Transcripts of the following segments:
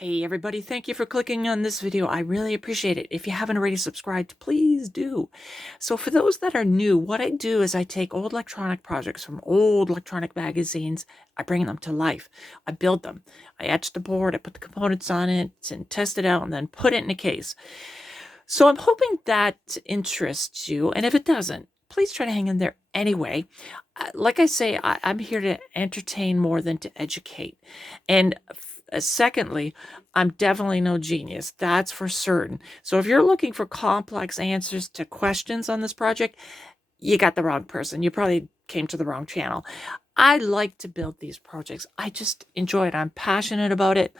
Hey everybody, thank you for clicking on this video. I really appreciate it. If you haven't already subscribed, please do. So for those that are new, what I do is I take old electronic projects from old electronic magazines, I bring them to life. I build them. I etch the board, I put the components on it and test it out and then put it in a case. So I'm hoping that interests you, and if it doesn't, please try to hang in there anyway. Like I say, I'm here to entertain more than to educate. And secondly, I'm definitely no genius. That's for certain. So if you're looking for complex answers to questions on this project, you got the wrong person. You probably came to the wrong channel. I like to build these projects. I just enjoy it. I'm passionate about it,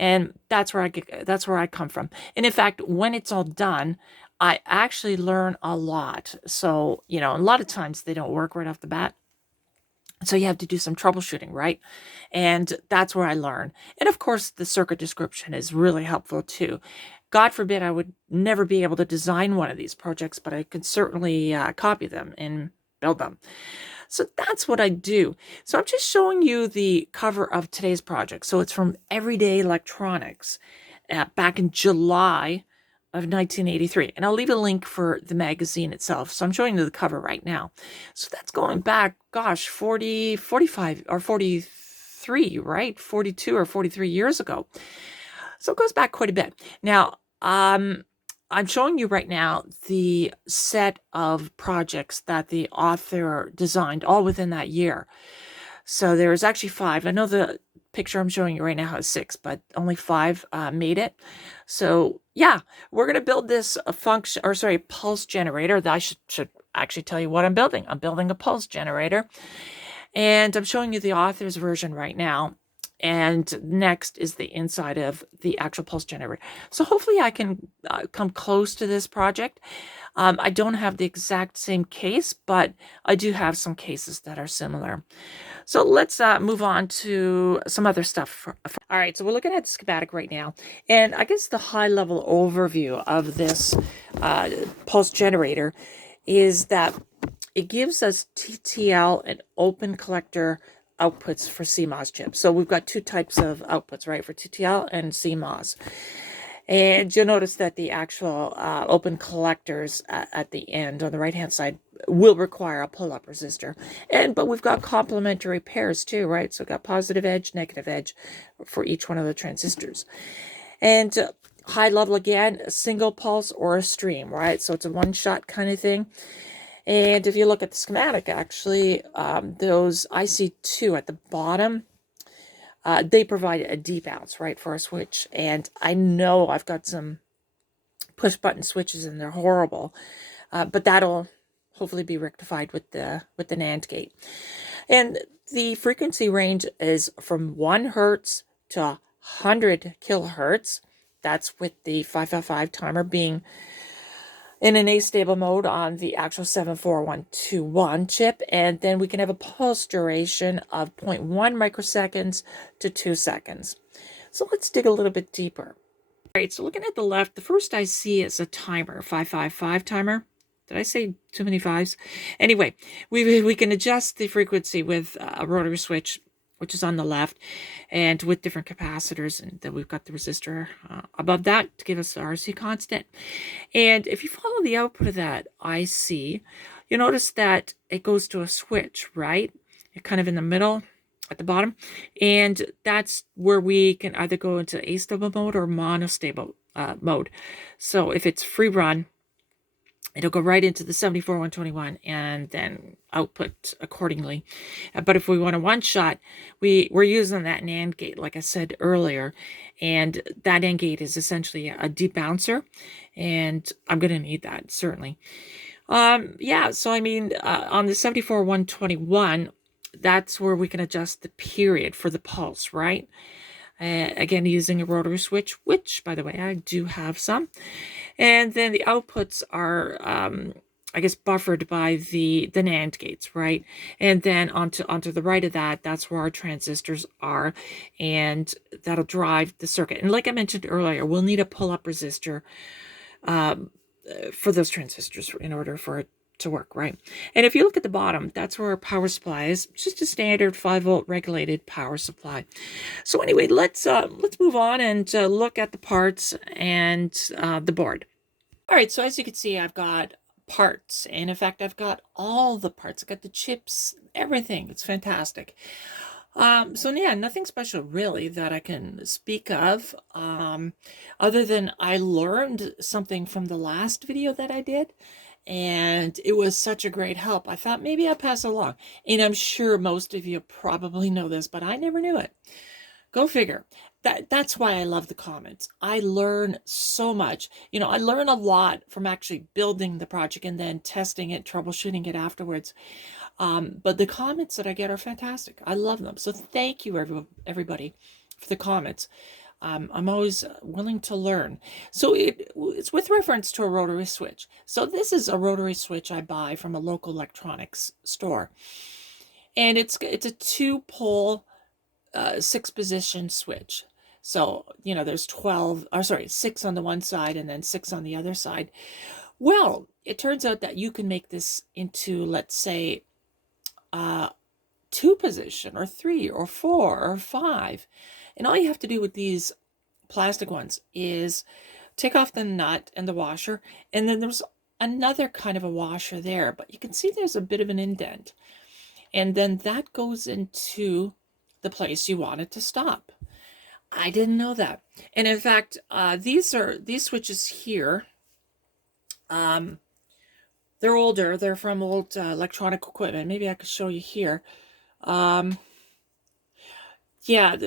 and that's where I come from. And in fact, when it's all done, I actually learn a lot. So, a lot of times they don't work right off the bat. So you have to do some troubleshooting, right? And that's where I learn. And of course, the circuit description is really helpful too. God forbid I would never be able to design one of these projects, but I could certainly copy them and build them. So that's what I do. So I'm just showing you the cover of today's project. So it's from Everyday Electronics back in July of 1983. And I'll leave a link for the magazine itself. So I'm showing you the cover right now. So that's going back, gosh, 40, 45 or 43, right? 42 or 43 years ago. So it goes back quite a bit. Now, I'm showing you right now the set of projects that the author designed all within that year. So there's actually 5. I know the picture I'm showing you right now has 6, but only 5 made it. So yeah, we're going to build this pulse generator. That I should actually tell you what I'm building. I'm building a pulse generator, and I'm showing you the author's version right now. And next is the inside of the actual pulse generator. So hopefully I can come close to this project. I don't have the exact same case, but I do have some cases that are similar. So let's move on to some other stuff. All right, so we're looking at the schematic right now. And I guess the high-level overview of this pulse generator is that it gives us TTL and open collector outputs for CMOS chips. So we've got 2 types of outputs, right, for TTL and CMOS. And you'll notice that the actual open collectors at the end on the right-hand side will require a pull-up resistor. But we've got complementary pairs too, right? So we've got positive edge, negative edge for each one of the transistors. And high level again, a single pulse or a stream, right? So it's a one-shot kind of thing. And if you look at the schematic, actually, those IC2 at the bottom, they provide a D bounce, right, for a switch. And I know I've got some push-button switches and they're horrible, but that'll hopefully be rectified with the NAND gate. And the frequency range is from 1 hertz to 100 kilohertz. That's with the 555 timer being in an astable mode on the actual 74121 chip, and then we can have a pulse duration of 0.1 microseconds to 2 seconds. So let's dig a little bit deeper. All right, so looking at the left, the first I see is a timer, 555 timer. Did I say too many fives? Anyway, we can adjust the frequency with a rotary switch, which is on the left, and with different capacitors, and then we've got the resistor above that to give us the RC constant. And if you follow the output of that IC, you'll notice that it goes to a switch, right? Kind of in the middle at the bottom. And that's where we can either go into astable mode or monostable mode. So if it's free run, it'll go right into the 74121 and then output accordingly. But if we want a one-shot, we're using that NAND gate, like I said earlier. And that NAND gate is essentially a debouncer. And I'm going to need that, certainly. Yeah, so I mean, on the 74121, that's where we can adjust the period for the pulse, right? Again, using a rotary switch, which, by the way, I do have some. And then the outputs are, I guess, buffered by the NAND gates, right? And then onto the right of that, that's where our transistors are, and that'll drive the circuit. And like I mentioned earlier, we'll need a pull-up resistor for those transistors in order for it to work, right? And if you look at the bottom, that's where our power supply is. Just a standard 5-volt regulated power supply. So anyway, let's move on and look at the parts and the board. All right, so as you can see, I've got parts, and in fact, I've got all the parts. I've got the chips, everything. It's fantastic. So yeah, nothing special really that I can speak of, other than I learned something from the last video that I did, and it was such a great help. I thought maybe I'll pass it along, and I'm sure most of you probably know this, but I never knew it. Go figure. That's why I love the comments. I learn so much. You know, I learn a lot from actually building the project and then testing it, troubleshooting it afterwards. But the comments that I get are fantastic. I love them. So thank you, everybody, for the comments. I'm always willing to learn. So it's with reference to a rotary switch. So this is a rotary switch I buy from a local electronics store. And it's a 2-pole 6-position switch. So, you know, there's 6 on the one side and then 6 on the other side. Well, it turns out that you can make this into, let's say, 2-position or 3 or 4 or 5. And all you have to do with these plastic ones is take off the nut and the washer, and then there's another kind of a washer there, but you can see there's a bit of an indent. And then that goes into the place you want it to stop. I didn't know that. And in fact, these switches here, they're older. They're from old electronic equipment. Maybe I could show you here. Yeah,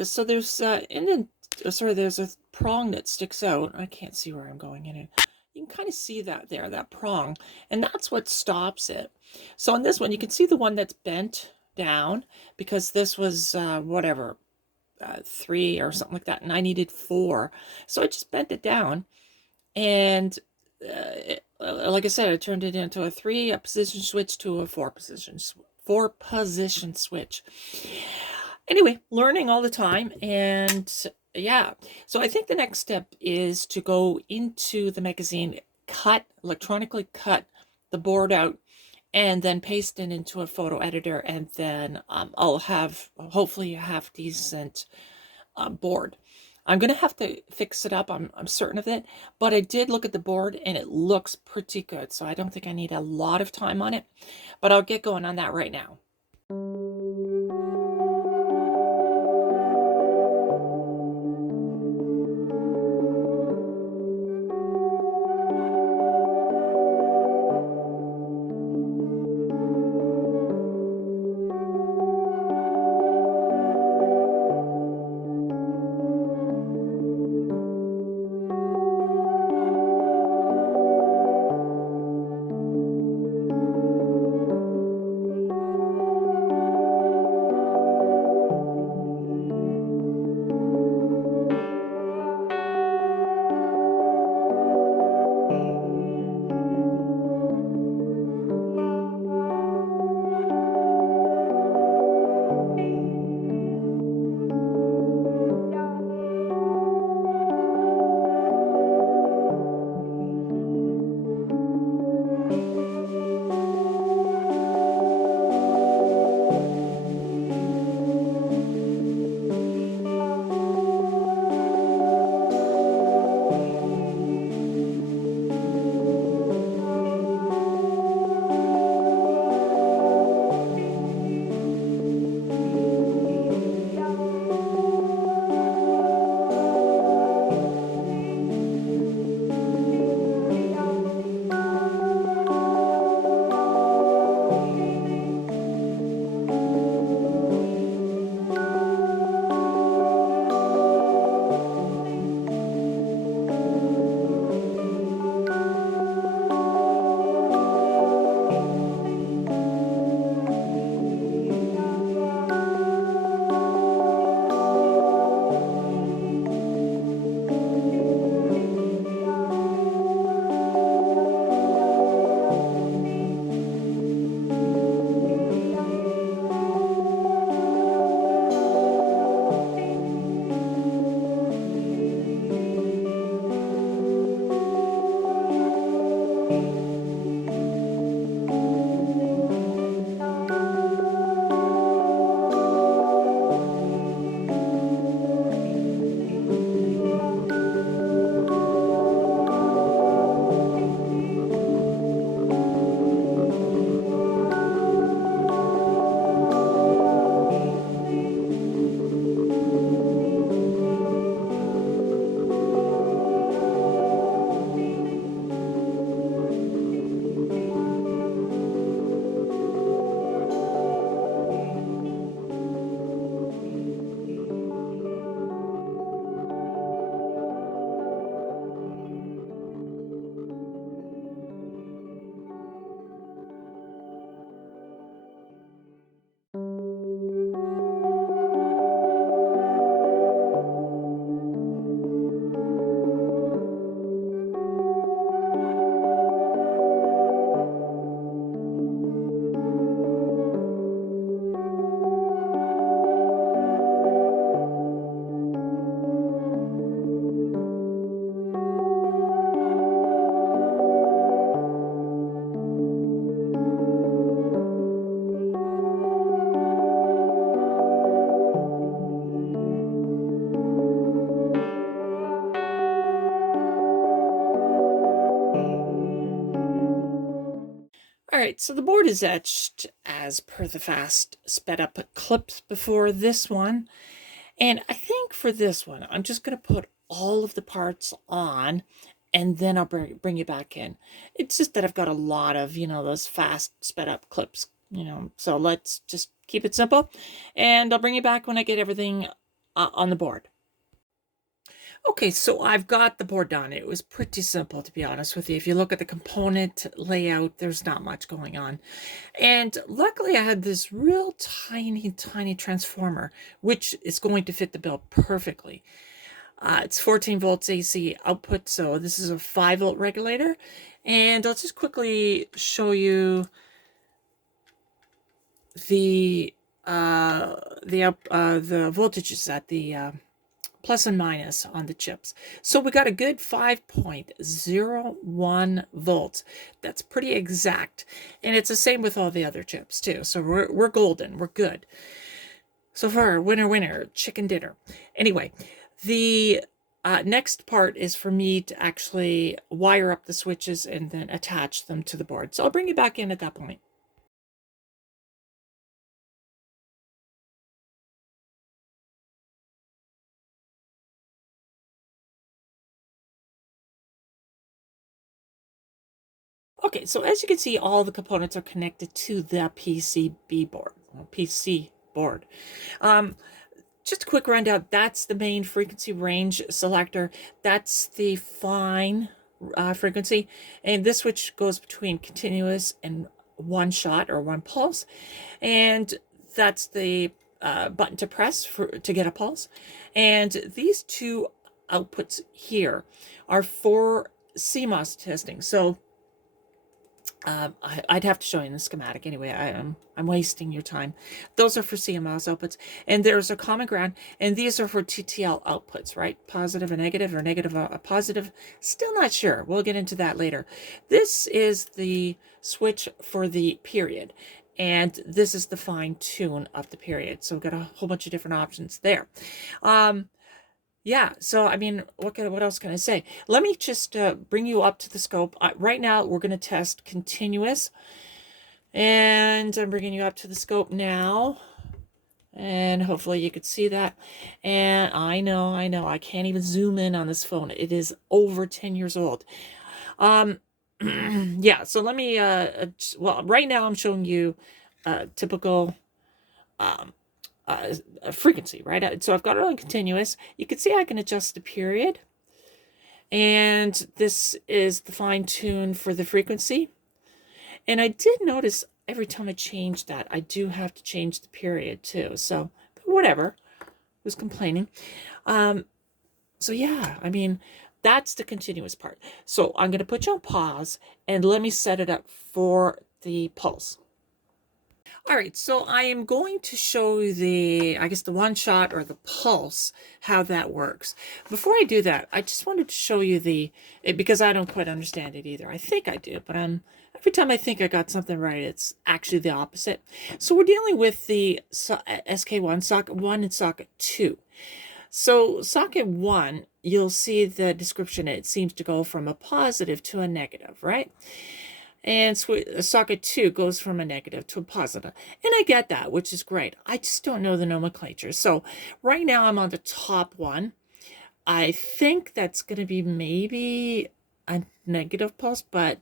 so there's there's a prong that sticks out. I can't see where I'm going in it. You can kind of see that there, that prong, and that's what stops it. So on this one, you can see the one that's bent down because this was whatever, 3 or something like that, and I needed 4. So I just bent it down, and like I said, I turned it into a 3-position switch to a 4-position switch. Anyway, learning all the time, and yeah. So I think the next step is to go into the magazine, electronically cut the board out, and then paste it into a photo editor, and then I'll have hopefully a half decent board. I'm gonna have to fix it up. I'm certain of it, but I did look at the board and it looks pretty good. So I don't think I need a lot of time on it, but I'll get going on that right now. right, so the board is etched as per the fast sped up clips before this one. And I think for this one, I'm just going to put all of the parts on and then I'll bring you back in. It's just that I've got a lot of, those fast sped up clips, so let's just keep it simple. And I'll bring you back when I get everything on the board. Okay, so I've got the board done. It was pretty simple, to be honest with you. If you look at the component layout, there's not much going on. And luckily I had this real tiny transformer, which is going to fit the bill perfectly. It's 14 volts AC output, so this is a 5-volt regulator. And I'll just quickly show you the voltages at the plus and minus on the chips. So we got a good 5.01 volts. That's pretty exact. And it's the same with all the other chips too. So we're golden. We're good. So far, winner, chicken dinner. Anyway, the next part is for me to actually wire up the switches and then attach them to the board. So I'll bring you back in at that point. Okay, so as you can see, all the components are connected to the PCB board, or PC board. Just a quick rundown, that's the main frequency range selector. That's the fine frequency. And this switch goes between continuous and one shot or one pulse. And that's the button to press to get a pulse. And these two outputs here are for CMOS testing. So I'd have to show you in the schematic anyway. I'm wasting your time. Those are for CMOS outputs, and there's a common ground, and these are for TTL outputs, right? Positive and negative, or negative a positive. Still not sure. We'll get into that later. This is the switch for the period, and this is the fine tune of the period. So we've got a whole bunch of different options there. Yeah, so I mean, what else can I say? Let me just bring you up to the scope. Right now, we're going to test continuous. And I'm bringing you up to the scope now. And hopefully you could see that. And I know, I can't even zoom in on this phone. It is over 10 years old. Yeah, so let me, well, right now I'm showing you typical frequency, right? So I've got it on continuous. You can see I can adjust the period. And this is the fine tune for the frequency. And I did notice every time I change that, I do have to change the period too. So whatever, was complaining. So yeah, I mean, that's the continuous part. So I'm going to put you on pause and let me set it up for the pulse. All right, so I am going to show you the one shot or the pulse, how that works. Before I do that, I just wanted to show you because I don't quite understand it either. I think I do, but every time I think I got something right, it's actually the opposite. So we're dealing with the SK1, socket 1 and socket 2. So socket 1, you'll see the description, it seems to go from a positive to a negative, right? And socket 2 goes from a negative to a positive. And I get that, which is great. I just don't know the nomenclature. So right now I'm on the top one. I think that's going to be maybe a negative pulse, but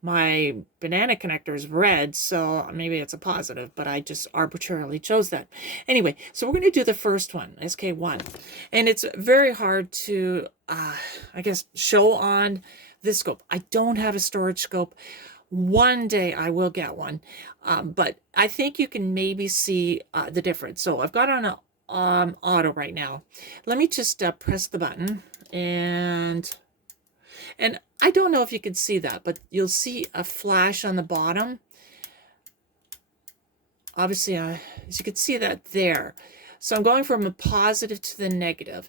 my banana connector is red, so maybe it's a positive, but I just arbitrarily chose that. Anyway, so we're going to do the first one, SK1. And it's very hard to, I guess, show on this scope. I don't have a storage scope. One day I will get one, but I think you can maybe see the difference. So I've got it on auto right now. Let me just press the button, and I don't know if you can see that, but you'll see a flash on the bottom. Obviously, as you can see that there. So I'm going from a positive to the negative.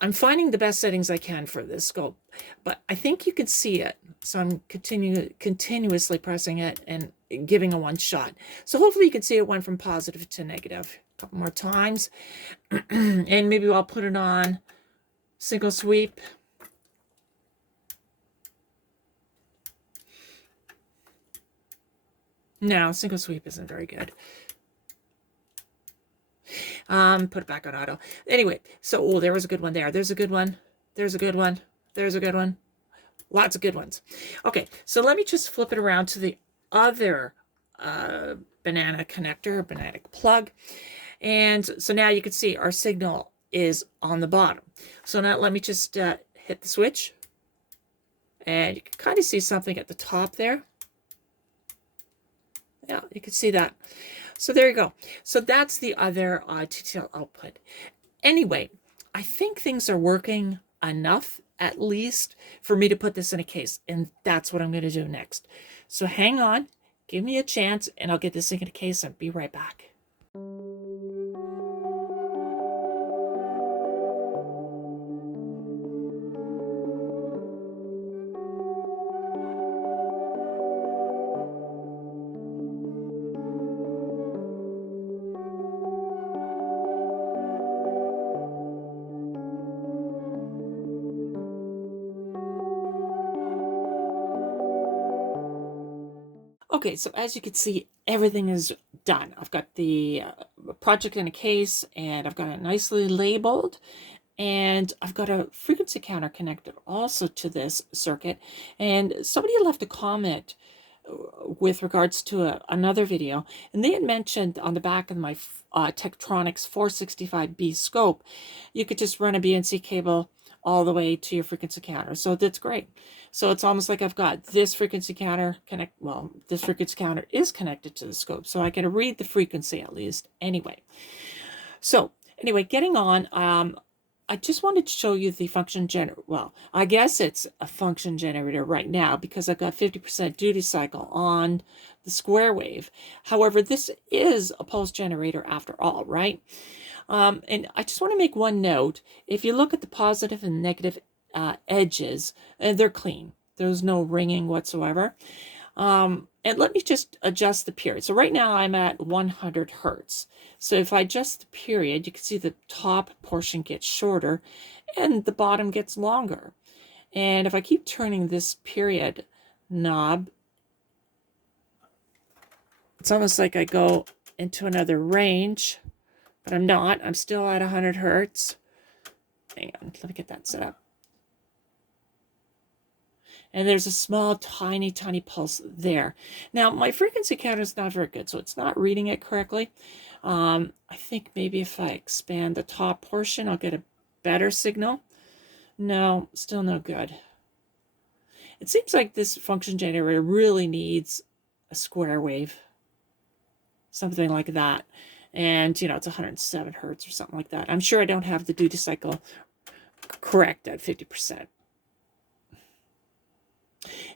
I'm finding the best settings I can for this scope, but I think you can see it. So I'm continuously pressing it and giving a one shot. So hopefully you can see it went from positive to negative a couple more times. And maybe I'll put it on single sweep. No, single sweep isn't very good. Put it back on auto. Anyway, so, oh, there was a good one there. There's a good one. There's a good one. There's a good one. Lots of good ones. Okay, so let me just flip it around to the other banana connector, banana plug. And so now you can see our signal is on the bottom. So now let me just hit the switch. And you can kind of see something at the top there. Yeah, you can see that. So there you go. So that's the other TTL output. Anyway, I think things are working enough, at least, for me to put this in a case. And that's what I'm going to do next. So hang on, give me a chance, and I'll get this thing in a case and be right back. Okay, so as you can see, everything is done. I've got the project in a case, and I've got it nicely labeled, and I've got a frequency counter connected also to this circuit. And somebody left a comment with regards to another video, and they had mentioned on the back of my Tektronix 465B scope, you could just run a BNC cable all the way to your frequency counter. So that's great. So it's almost like I've got this frequency counter this frequency counter is connected to the scope, so I can read the frequency at least anyway. So anyway, getting on, I just wanted to show you the function generator. Well, I guess it's a function generator right now because I've got 50% duty cycle on the square wave. However, this is a pulse generator after all, right? And I just want to make one note. If you look at the positive and negative edges, they're clean. There's no ringing whatsoever. And let me just adjust the period. So right now I'm at 100 Hertz. So if I adjust the period, you can see the top portion gets shorter and the bottom gets longer. And if I keep turning this period knob, it's almost like I go into another range, but I'm not. I'm still at 100 Hertz. Hang on, let me get that set up. And there's a small, tiny, tiny pulse there. Now, my frequency counter is not very good, so it's not reading it correctly. I think maybe if I expand the top portion, I'll get a better signal. No, still no good. It seems like this function generator really needs a square wave, something like that. And, you know, it's 107 Hertz or something like that. I'm sure I don't have the duty cycle correct at 50%.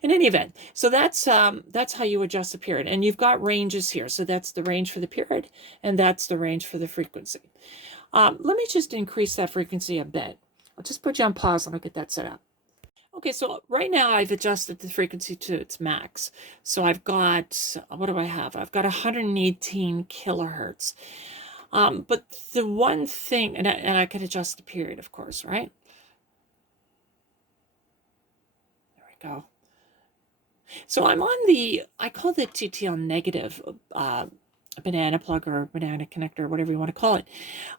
In any event, so that's how you adjust the period. And you've got ranges here. So that's the range for the period, and that's the range for the frequency. Let me just increase that frequency a bit. I'll just put you on pause and I'll get that set up. Okay, so right now I've adjusted the frequency to its max. So I've got, what do I have? I've got 118 kilohertz. But the one thing, and I can adjust the period, of course, right? There we go. So I'm on the, I call it TTL negative banana plug or banana connector, whatever you want to call it.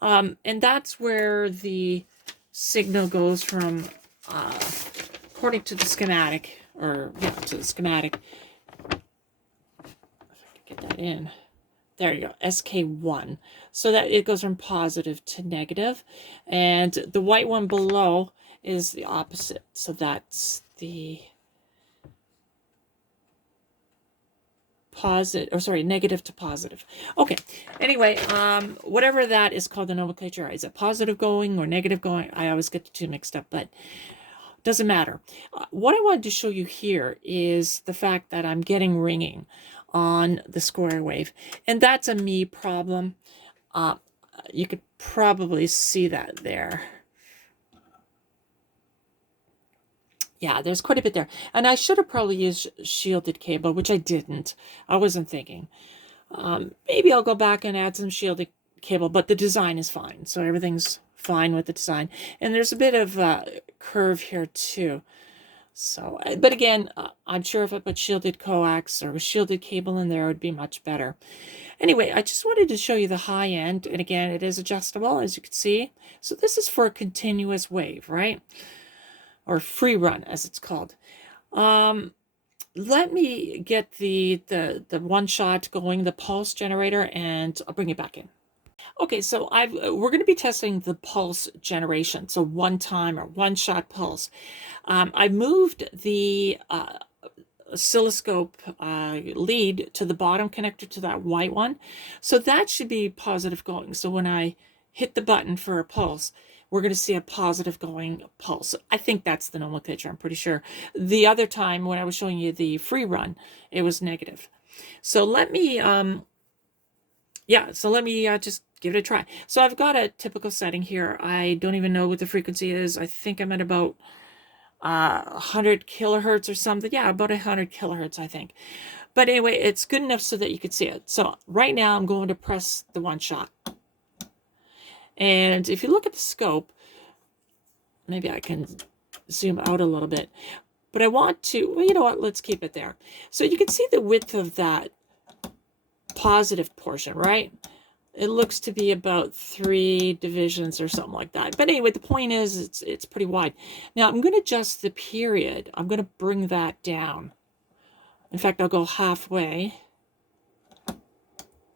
And that's where the signal goes from, according to the schematic, or yeah, to the schematic. If I can get that in. There you go, SK1. So that it goes from positive to negative. And the white one below is the opposite. So that's the negative to positive. Okay, anyway, whatever that is called, the nomenclature, is it positive going or negative going? I always get the two mixed up, but doesn't matter. What I wanted to show you here is the fact that I'm getting ringing on the square wave, and that's a me problem. You could probably see that there. Yeah, there's quite a bit there. And I should have probably used shielded cable, which I didn't. I wasn't thinking. Maybe I'll go back and add some shielded cable, but the design is fine. So everything's fine with the design. And there's a bit of curve here too. So, but again, I'm sure if I put shielded coax or shielded cable in there, it would be much better. Anyway, I just wanted to show you the high end. And again, it is adjustable, as you can see. So this is for a continuous wave, right? Or free run, as it's called. Let me get the one shot going, the pulse generator, and I'll bring it back in. Okay, so we're going to be testing the pulse generation, so one time or one shot pulse. I moved the oscilloscope lead to the bottom connector to that white one, so that should be positive going. So when I hit the button for a pulse, we're going to see a positive going pulse. I think that's the nomenclature, I'm pretty sure. The other time when I was showing you the free run, it was negative. So let me just give it a try. So I've got a typical setting here. I don't even know what the frequency is. I think I'm at about 100 kilohertz or something. Yeah, about 100 kilohertz, I think. But anyway, it's good enough so that you could see it. So right now I'm going to press the one shot. And if you look at the scope, maybe I can zoom out a little bit. But I want to, well, you know what? Let's keep it there. So you can see the width of that positive portion, right? It looks to be about 3 divisions or something like that. But anyway, the point is it's pretty wide. Now I'm going to adjust the period. I'm going to bring that down. In fact, I'll go halfway.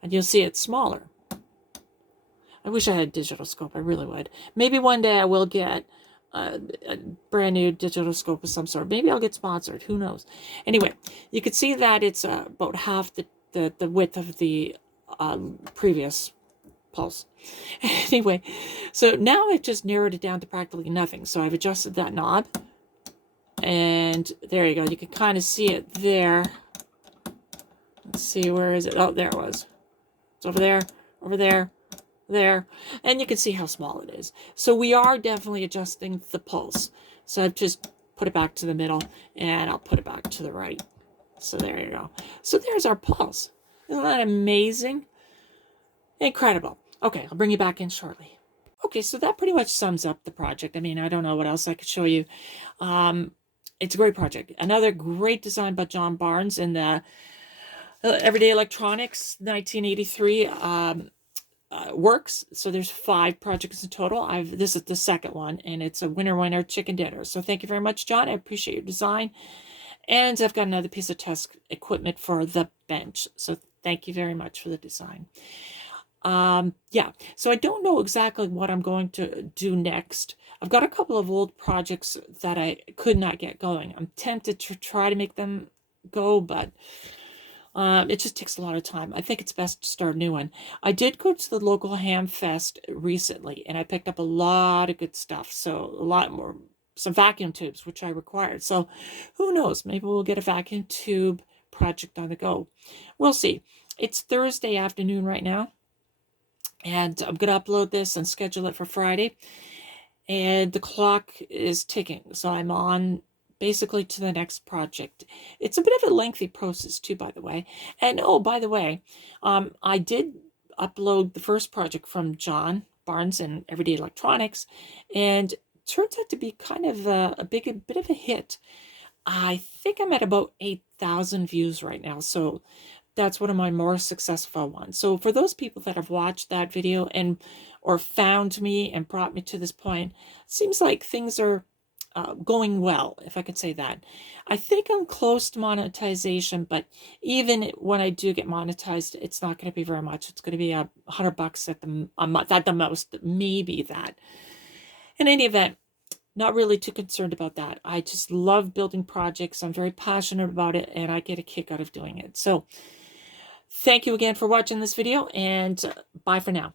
And you'll see it's smaller. I wish I had a digital scope. I really would. Maybe one day I will get a brand new digital scope of some sort. Maybe I'll get sponsored. Who knows? Anyway, you can see that it's about half the width of the previous pulse. Anyway, so now I've just narrowed it down to practically nothing. So I've adjusted that knob. And there you go. You can kind of see it there. Let's see, where is it? Oh, there it was. It's over there, there. And you can see how small it is. So we are definitely adjusting the pulse. So I've just put it back to the middle, and I'll put it back to the right. So there you go. So there's our pulse. Isn't that amazing? Incredible. Okay, I'll bring you back in shortly. Okay, so that pretty much sums up the project. I mean, I don't know what else I could show you. It's a great project. Another great design by John Barnes in the Everyday Electronics 1983 works. So there's 5 projects in total. This is the second one, and it's a winner chicken dinner. So thank you very much, John. I appreciate your design. And I've got another piece of test equipment for the bench. So thank you very much for the design. Yeah, so I don't know exactly what I'm going to do next. I've got a couple of old projects that I could not get going. I'm tempted to try to make them go, but it just takes a lot of time. I think it's best to start a new one. I did go to the local ham fest recently, and I picked up a lot of good stuff. So a lot more, some vacuum tubes, which I required. So who knows? Maybe we'll get a vacuum tube project on the go. We'll see. It's Thursday afternoon right now. And I'm going to upload this and schedule it for Friday. And the clock is ticking. So I'm on basically to the next project. It's a bit of a lengthy process too, by the way. And oh, by the way, I did upload the first project from John Barnes and Everyday Electronics. And it turns out to be kind of a bit of a hit. I think I'm at about 8,000 views right now. So that's one of my more successful ones. So for those people that have watched that video or found me and brought me to this point, it seems like things are going well, if I could say that. I think I'm close to monetization, but even when I do get monetized, it's not going to be very much. It's going to be $100 at the most, maybe that. In any event, not really too concerned about that. I just love building projects. I'm very passionate about it, and I get a kick out of doing it. So thank you again for watching this video, and bye for now.